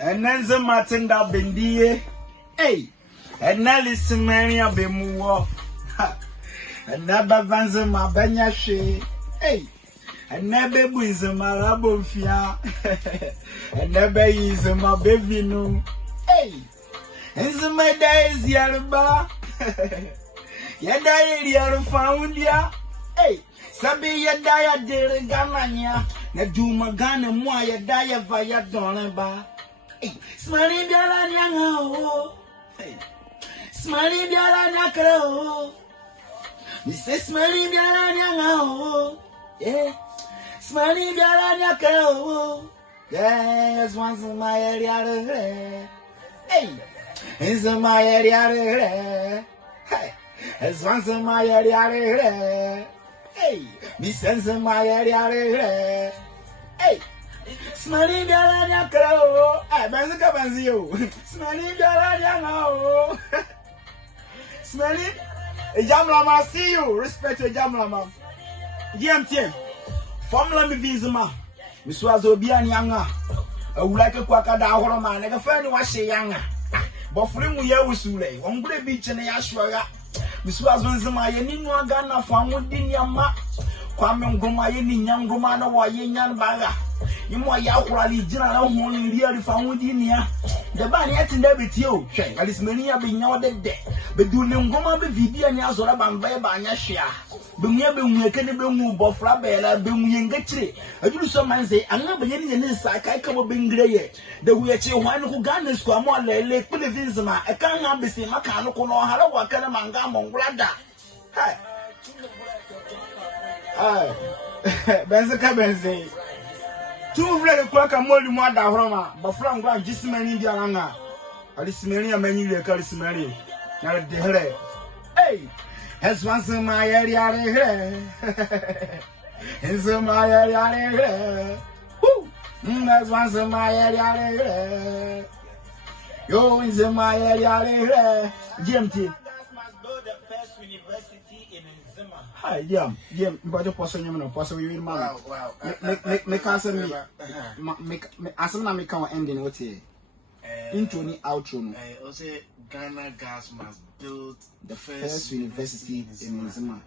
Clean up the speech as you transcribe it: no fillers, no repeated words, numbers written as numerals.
And Nzema tenda bendiye. Hey. And Nellis Mania be muwa. And never Nzema banyashe. Hey. And never buiz my rabofia. And never is my baby no. Hey. Nzema days yarba. Yada yar found ya. Hey. Sabi yada ya dere gananya. Na duma gana mwa yada ya vaya doneba. Hey, smelly biara nyanga o. Hey, smelly biara nyakra o. Me say smelly biara nyanga o. Yeah, smelly biara nyakra o. Yes, once in my area. Hey, it's in my area. Hey, it's once in my area. Hey, me sense in my area. Hey. Smelly biara nyakra. Ay, benzuka benziyo. Smelly biara nyanga. Smelly. Ejamlama, see you. Respect Ejamlama. GMT. Formula mi vizima. Miswazo bia nyanga. Ulake kwa kada ahoro ma. Nega fani wa she yanga. Bofuri mu ye wusule. Wongure bi chene ya shwaga. Miswazo nzima ye ninu aga na famu dinyama. Kwa mengoma ye ni nyangoma na wa ye nyan baga. You more yakurali general only really found in here. The band yet in David you, at least many have been now dead. But do no goma be video and yazora bamba by Yashia. Bumia be can be moved off Rabella, Bum Getri. I do some man say, I'm not beginning in this sack, I come up being grey. The witchy one who gun is come on, Lake Pulivizma. I can't have the same mechanical or how I can mangam on Grada. Hi, Benzica Benzi. Two very quick and more than Roma, but from Grand Gisman in the Alanga. Alismania many Calismani. Now the hare. Hey, has once in my area. It's in my area. Who? That's once in my area. Yo, is in my area. GMT. Hi, yeah, but the person you know, person you man. Wow. Make answer me. Make answer me. Make our ending. What's here? Intro ni outro no. Also, Ghana Gas must build the first university in Nzema.